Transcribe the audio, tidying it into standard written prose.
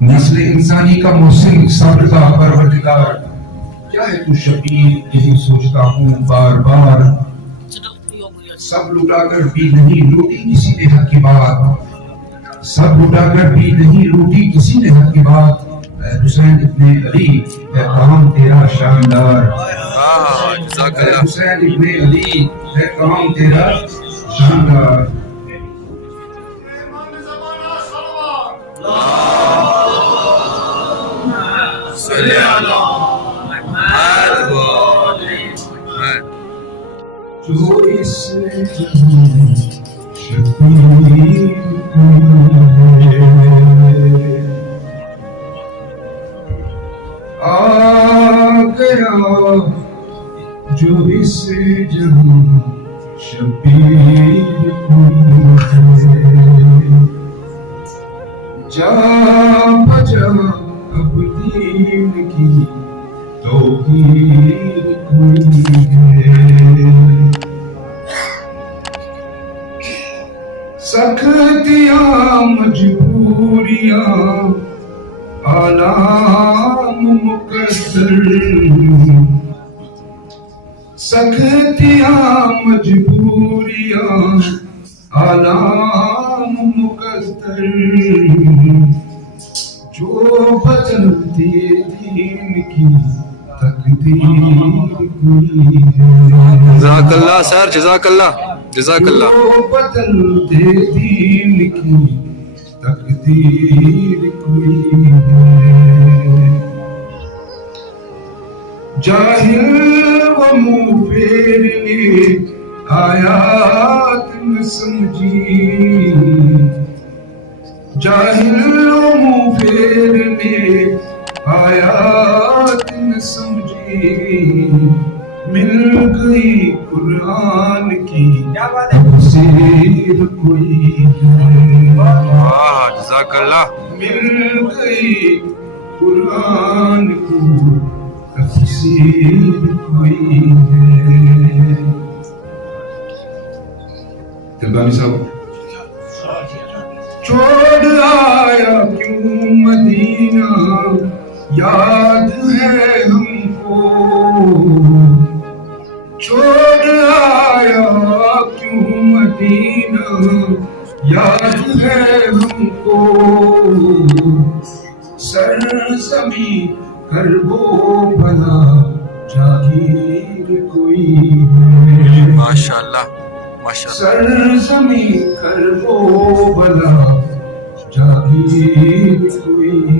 نسل انسانی کا محسن صبر کا پروردگار، کیا ہے تو شفیع یہی سوچتا ہوں بار بار، سب لٹا کر بھی نہیں لوٹی کسی نے حق کی بات، سب لٹا کر بھی نہیں لوٹی کسی نے حق کی بات، اے حسین ابن علی ہے کام تیرا شاندار، اے حسین ابن علی ہے کام تیرا شاندار۔ جو اس جہاں شفیع آ گیا، جو اس جہاں شفیع جا بجا اب دین کی توقیر کوئی ہے، سختیاں مجبوریاں آلام مقدر، سختیاں مجبوریاں آلام مقدر، جو بدلتی دین کی تقدیر کوئی ہے۔ جزاک اللہ سر، جزاک اللہ، جزاک اللہ۔ جو بدلتے دین کی تقدیر کوئی ہے، جاہل و منہ پھیرنے آیات نہ سمجھی، جاہل و منہ پھیرنے آیات نہ سمجھی، مل گئی قرآن کی تفسیر کوئی ہے، جزاک اللہ۔ مل گئی قرآن کو تفسیر کوئی ہے۔ تلبانی صاحب چھوڑ آیا کیوں مدینہ، یاد ہے ہم کو، چھوڑ آیا کیوں مدینہ، یاد ہے ہم کو، سرزمین کرب و بلا جاگیر کوئی ہے، ماشاءاللہ ماشاءاللہ۔ سرزمین کرب و بلا جاگیر کوئی